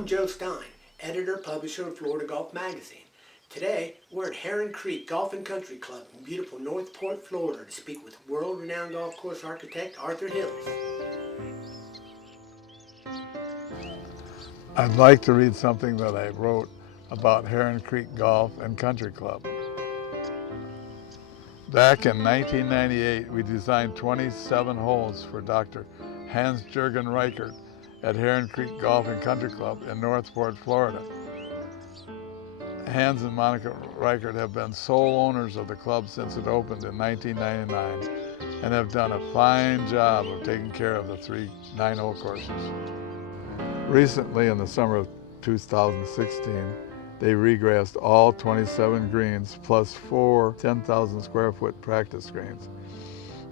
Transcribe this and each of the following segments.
I'm Joe Stein, editor-publisher of Florida Golf Magazine. Today, we're at Heron Creek Golf and Country Club in beautiful Northport, Florida to speak with world-renowned golf course architect Arthur Hills. I'd like to read something that I wrote about Heron Creek Golf and Country Club. Back in 1998, we designed 27 holes for Dr. Hans-Jürgen Reichert at Heron Creek Golf and Country Club in Northport, Florida. Hans and Monica Reichert have been sole owners of the club since it opened in 1999 and have done a fine job of taking care of the three 9-hole courses. Recently, in the summer of 2016, they regrassed all 27 greens plus 4 10,000 square foot practice greens.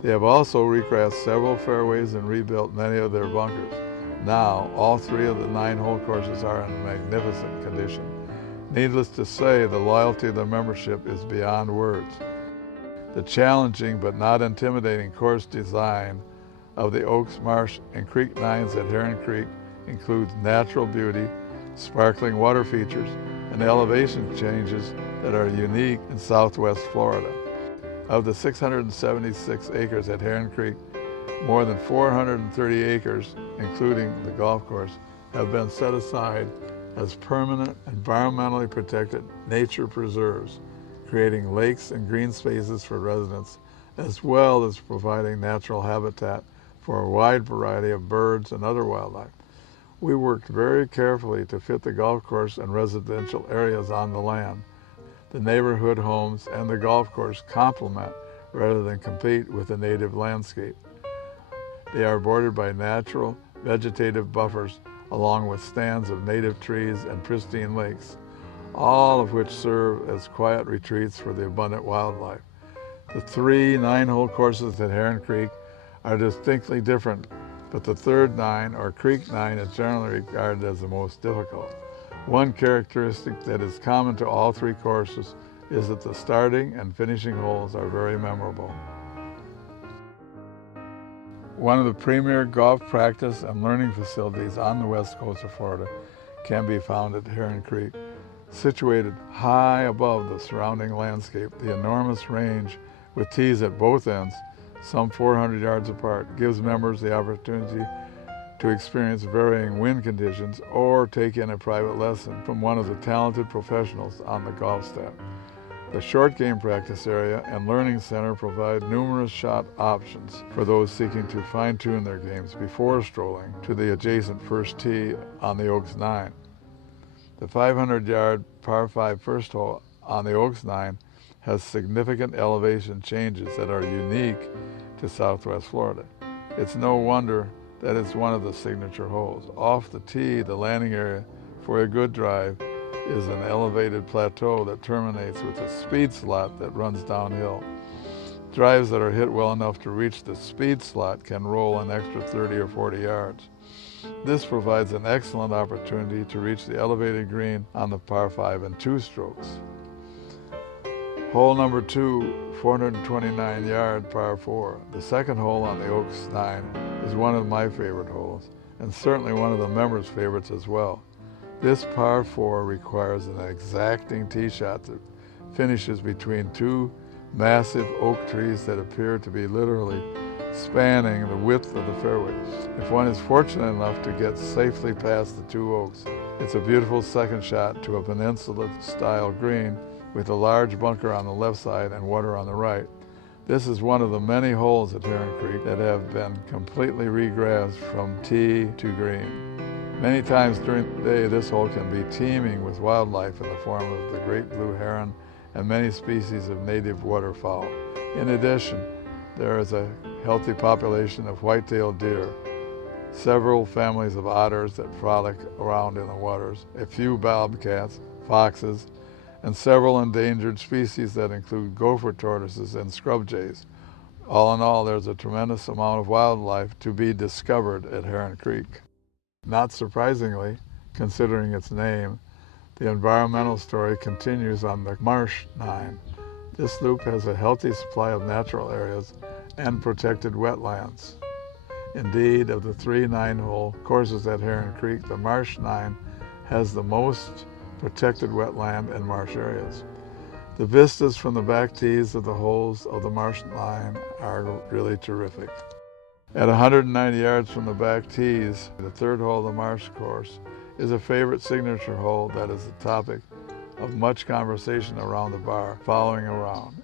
They have also regrassed several fairways and rebuilt many of their bunkers. Now, all 3 of the 9-hole courses are in magnificent condition. Needless to say, the loyalty of the membership is beyond words. The challenging but not intimidating course design of the Oaks, Marsh, and Creek 9s at Heron Creek includes natural beauty, sparkling water features, and elevation changes that are unique in Southwest Florida. Of the 676 acres at Heron Creek, more than 430 acres, including the golf course, have been set aside as permanent, environmentally protected nature preserves, creating lakes and green spaces for residents, as well as providing natural habitat for a wide variety of birds and other wildlife. We worked very carefully to fit the golf course and residential areas on the land. The neighborhood homes and the golf course complement rather than compete with the native landscape. They are bordered by natural vegetative buffers along with stands of native trees and pristine lakes, all of which serve as quiet retreats for the abundant wildlife. The 3 9-hole courses at Heron Creek are distinctly different, but the third 9, or Creek 9, is generally regarded as the most difficult. One characteristic that is common to all 3 courses is that the starting and finishing holes are very memorable. One of the premier golf practice and learning facilities on the west coast of Florida can be found at Heron Creek. Situated high above the surrounding landscape, the enormous range with tees at both ends, some 400 yards apart, gives members the opportunity to experience varying wind conditions or take in a private lesson from one of the talented professionals on the golf staff. The short game practice area and learning center provide numerous shot options for those seeking to fine-tune their games before strolling to the adjacent first tee on the Oaks 9. The 500-yard par 5 first hole on the Oaks 9 has significant elevation changes that are unique to Southwest Florida. It's no wonder that it's one of the signature holes. Off the tee, the landing area for a good drive is an elevated plateau that terminates with a speed slot that runs downhill. Drives that are hit well enough to reach the speed slot can roll an extra 30 or 40 yards. This provides an excellent opportunity to reach the elevated green on the par 5 in 2 strokes. Hole number 2, 429-yard par 4. The second hole on the Oaks 9 is one of my favorite holes, and certainly one of the members' favorites as well. This par 4 requires an exacting tee shot that finishes between 2 massive oak trees that appear to be literally spanning the width of the fairway. If one is fortunate enough to get safely past the 2 oaks, it's a beautiful second shot to a peninsula-style green with a large bunker on the left side and water on the right. This is one of the many holes at Heron Creek that have been completely regrassed from tee to green. Many times during the day, this hole can be teeming with wildlife in the form of the great blue heron and many species of native waterfowl. In addition, there is a healthy population of white-tailed deer, several families of otters that frolic around in the waters, a few bobcats, foxes, and several endangered species that include gopher tortoises and scrub jays. All in all, there's a tremendous amount of wildlife to be discovered at Heron Creek. Not surprisingly, considering its name, the environmental story continues on the Marsh 9. This loop has a healthy supply of natural areas and protected wetlands. Indeed, of the 3 9-hole courses at Heron Creek, the Marsh 9 has the most protected wetland and marsh areas. The vistas from the back tees of the holes of the Marsh line are really terrific. At 190 yards from the back tees, the third hole of the Marsh course is a favorite signature hole that is the topic of much conversation around the bar following a round.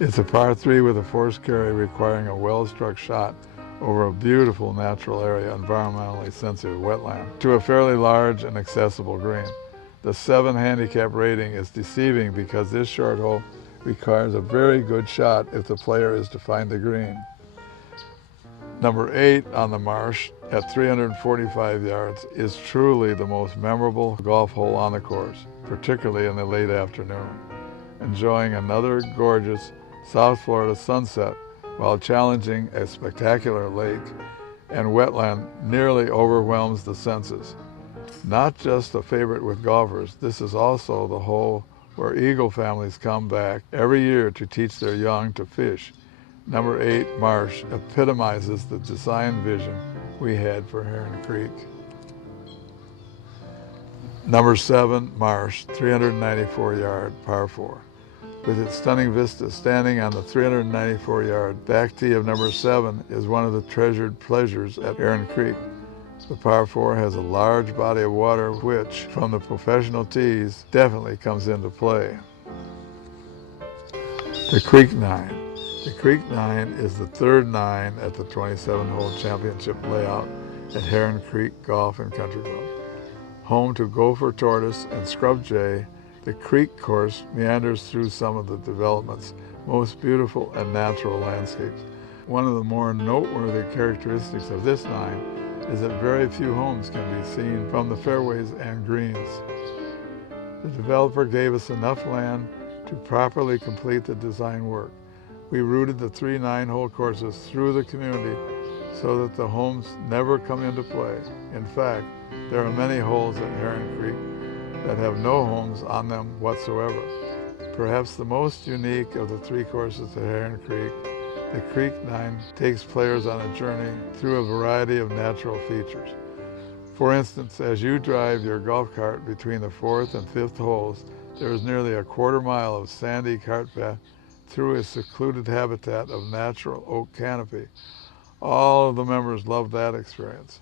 It's a par 3 with a forced carry requiring a well-struck shot over a beautiful natural area, environmentally sensitive wetland, to a fairly large and accessible green. The 7 handicap rating is deceiving because this short hole requires a very good shot if the player is to find the green. Number 8 on the Marsh at 345 yards is truly the most memorable golf hole on the course, particularly in the late afternoon. Enjoying another gorgeous South Florida sunset while challenging a spectacular lake and wetland nearly overwhelms the senses. Not just a favorite with golfers, this is also the hole where eagle families come back every year to teach their young to fish. Number 8, Marsh, epitomizes the design vision we had for Heron Creek. Number 7, Marsh, 394-yard par 4. With its stunning vista, standing on the 394-yard back tee of number 7 is one of the treasured pleasures at Heron Creek. The par 4 has a large body of water which, from the professional tees, definitely comes into play. The Creek 9. The Creek 9 is the third 9 at the 27-hole championship layout at Heron Creek Golf and Country Club. Home to gopher tortoise and scrub jay, the Creek course meanders through some of the development's most beautiful and natural landscapes. One of the more noteworthy characteristics of this 9 is that very few homes can be seen from the fairways and greens. The developer gave us enough land to properly complete the design work. We routed the 3 9-hole courses through the community so that the homes never come into play. In fact, there are many holes at Heron Creek that have no homes on them whatsoever. Perhaps the most unique of the 3 courses at Heron Creek, the Creek 9 takes players on a journey through a variety of natural features. For instance, as you drive your golf cart between the 4th and 5th holes, there is nearly a quarter mile of sandy cart path through a secluded habitat of natural oak canopy. All of the members love that experience.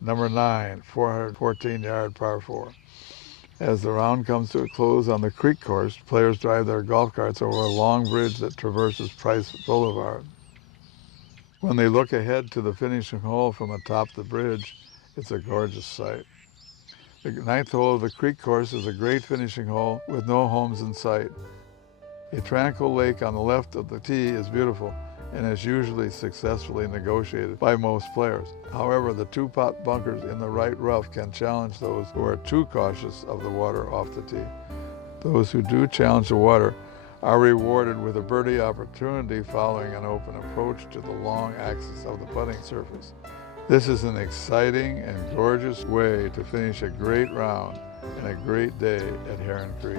Number 9, 414-yard par 4. As the round comes to a close on the Creek course, players drive their golf carts over a long bridge that traverses Price Boulevard. When they look ahead to the finishing hole from atop the bridge, it's a gorgeous sight. The 9th hole of the Creek course is a great finishing hole with no homes in sight. A tranquil lake on the left of the tee is beautiful and is usually successfully negotiated by most players. However, the 2-pot bunkers in the right rough can challenge those who are too cautious of the water off the tee. Those who do challenge the water are rewarded with a birdie opportunity following an open approach to the long axis of the putting surface. This is an exciting and gorgeous way to finish a great round and a great day at Heron Creek.